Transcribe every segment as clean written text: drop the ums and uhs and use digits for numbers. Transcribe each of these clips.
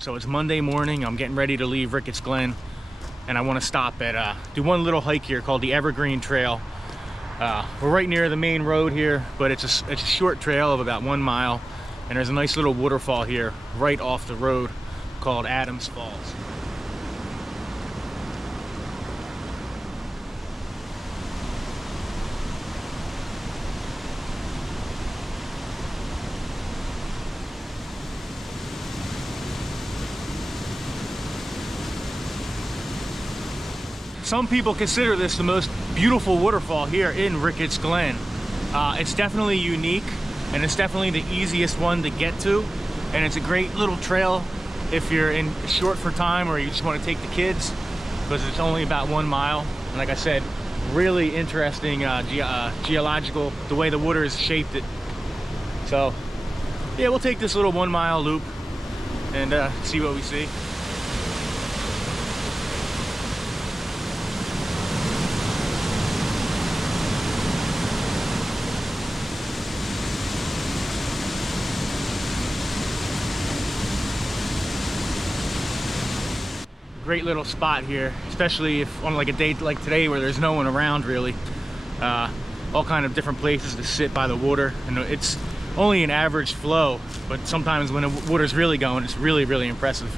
So it's Monday morning. I'm getting ready to leave Ricketts Glen, and I want to stop at do one little hike here called the Evergreen Trail. We're right near the main road here, but it's a short trail of about 1 mile, and there's a nice little waterfall here right off the road called Adams Falls. Some people consider this the most beautiful waterfall here in Ricketts Glen. It's definitely unique, and it's definitely the easiest one to get to, and it's a great little trail if you're short for time or you just want to take the kids, because it's only about 1 mile. And like I said, really interesting geological, the way the water has shaped it. So yeah, we'll take this little 1 mile loop and see what we see. Great little spot here, especially if on like a day like today where there's no one around really. All kind of different places to sit by the water, and it's only an average flow, but sometimes when the water's really going, it's really impressive.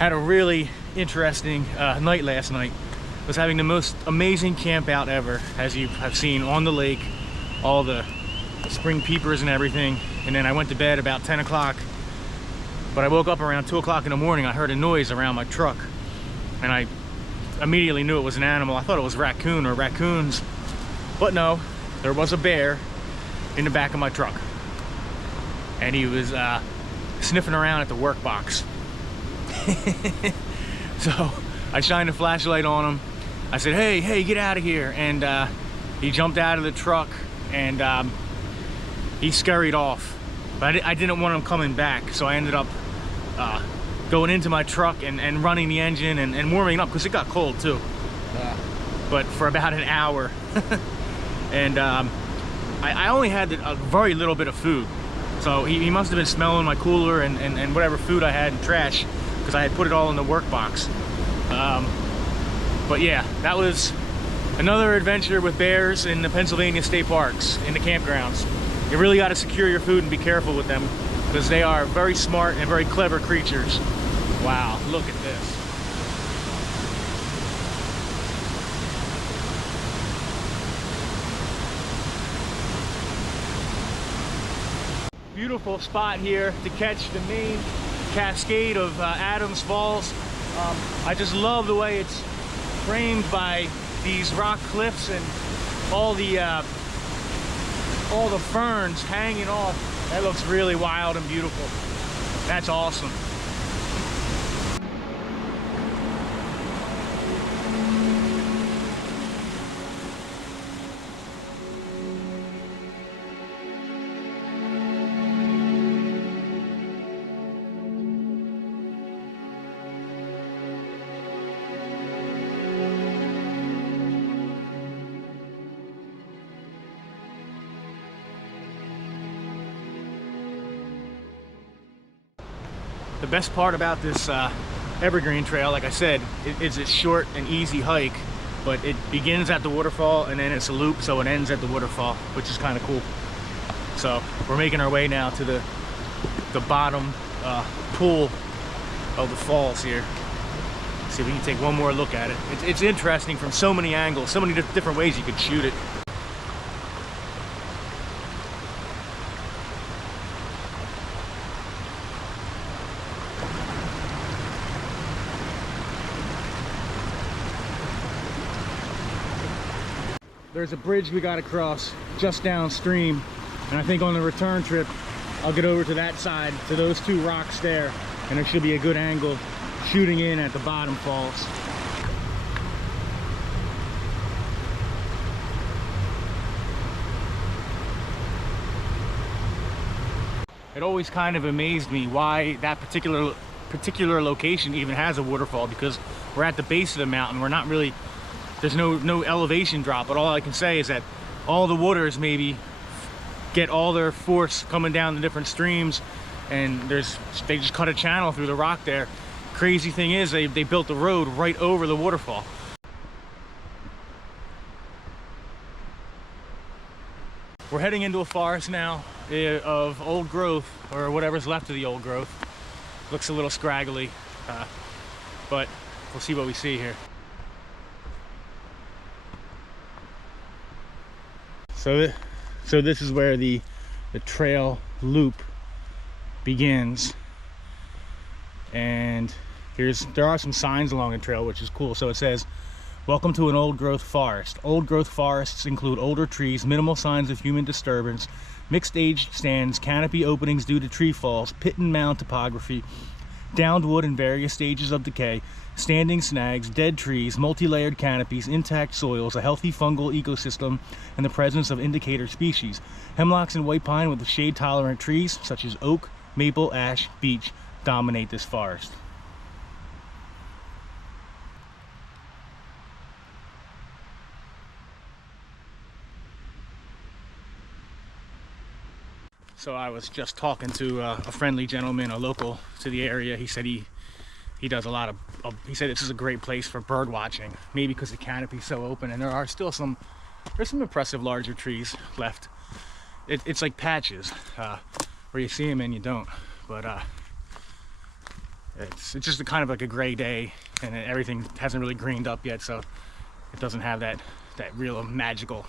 Had a really interesting night last night. Was having the most amazing camp out ever, as you have seen on the lake, all the spring peepers and everything. And then I went to bed about 10 o'clock. But I woke up around 2 o'clock in the morning. I heard a noise around my truck, and I immediately knew it was an animal. I thought it was a raccoon or raccoons, but no, there was a bear in the back of my truck, and he was sniffing around at the work box. So I shined a flashlight on him. I said, hey, get out of here. And he jumped out of the truck, and he scurried off. But I didn't want him coming back, so I ended up going into my truck and running the engine and warming up, because it got cold too. But for about an hour. And I only had a very little bit of food. So he must have been smelling my cooler and whatever food I had in trash, because I had put it all in the work box. But yeah, that was another adventure with bears in the Pennsylvania state parks, in the campgrounds. You really got to secure your food and be careful with them, because they are very smart and very clever creatures. Wow, look at this. Beautiful spot here to catch the main cascade of Adams Falls. I just love the way it's framed by these rock cliffs and all the ferns hanging off. That looks really wild and beautiful. That's awesome. The best part about this Evergreen Trail, like I said, it's a short and easy hike, but it begins at the waterfall and then it's a loop, so it ends at the waterfall, which is kind of cool. So we're making our way now to the bottom pool of the falls here. See if we can take one more look at it. It's interesting from so many angles, so many different ways you could shoot it. There's a bridge we got to cross just downstream, and I think on the return trip I'll get over to that side, to those two rocks there, and there should be a good angle shooting in at the bottom falls. It always kind of amazed me why that particular location even has a waterfall, because we're at the base of the mountain. We're not really, there's no elevation drop, but all I can say is that all the waters maybe get all their force coming down the different streams and they just cut a channel through the rock there. Crazy thing is they built the road right over the waterfall. We're heading into a forest now of old growth, or whatever's left of the old growth. Looks a little scraggly, but we'll see what we see here. So this is where the trail loop begins, and there are some signs along the trail, which is cool. So it says, "Welcome to an old growth forest. Old growth forests include older trees, minimal signs of human disturbance, mixed age stands, canopy openings due to tree falls, pit and mound topography, downed wood in various stages of decay, standing snags, dead trees, multi-layered canopies, intact soils, a healthy fungal ecosystem, and the presence of indicator species. Hemlocks and white pine with shade-tolerant trees such as oak, maple, ash, beech dominate this forest." So I was just talking to a friendly gentleman, a local to the area. He said he does a lot of, he said this is a great place for bird watching, maybe because the canopy's so open, and there's some impressive larger trees left. It's like patches where you see them and you don't, but it's just kind of like a gray day, and everything hasn't really greened up yet, so it doesn't have that real magical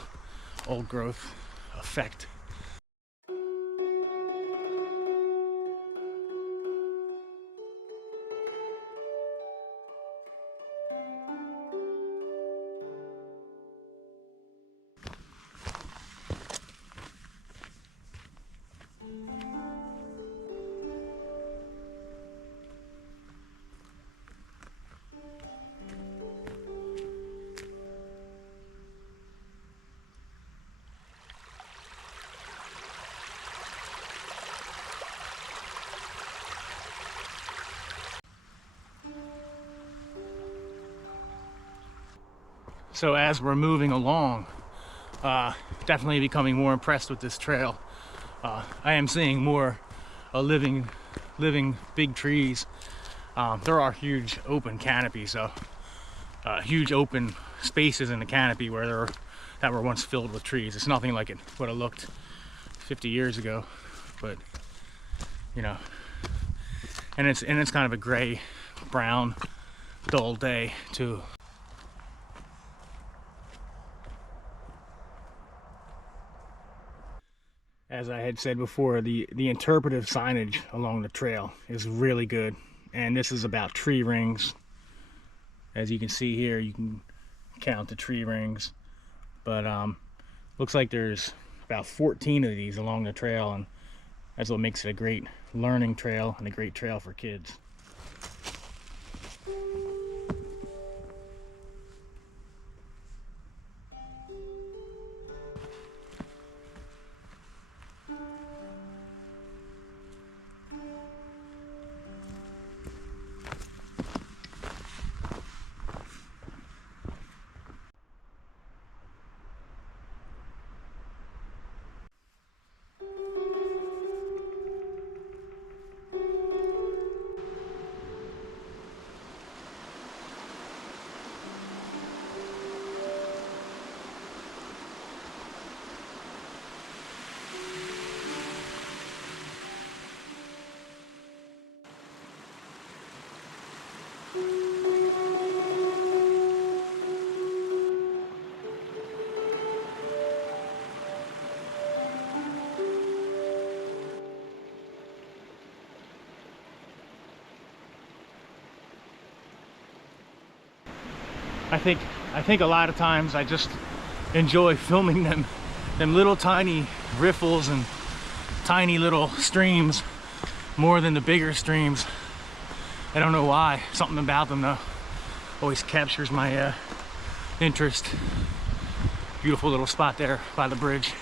old growth effect. So as we're moving along, definitely becoming more impressed with this trail. I am seeing more living big trees. There are huge open canopies, so huge open spaces in the canopy that were once filled with trees. It's nothing like it would have looked 50 years ago, but you know, and it's kind of a gray, brown, dull day too. As I had said before, the interpretive signage along the trail is really good, and this is about tree rings. As you can see here, you can count the tree rings, but looks like there's about 14 of these along the trail, and that's what makes it a great learning trail and a great trail for kids. I think a lot of times I just enjoy filming them little tiny riffles and tiny little streams more than the bigger streams. I don't know why. Something about them though always captures my interest. Beautiful little spot there by the bridge.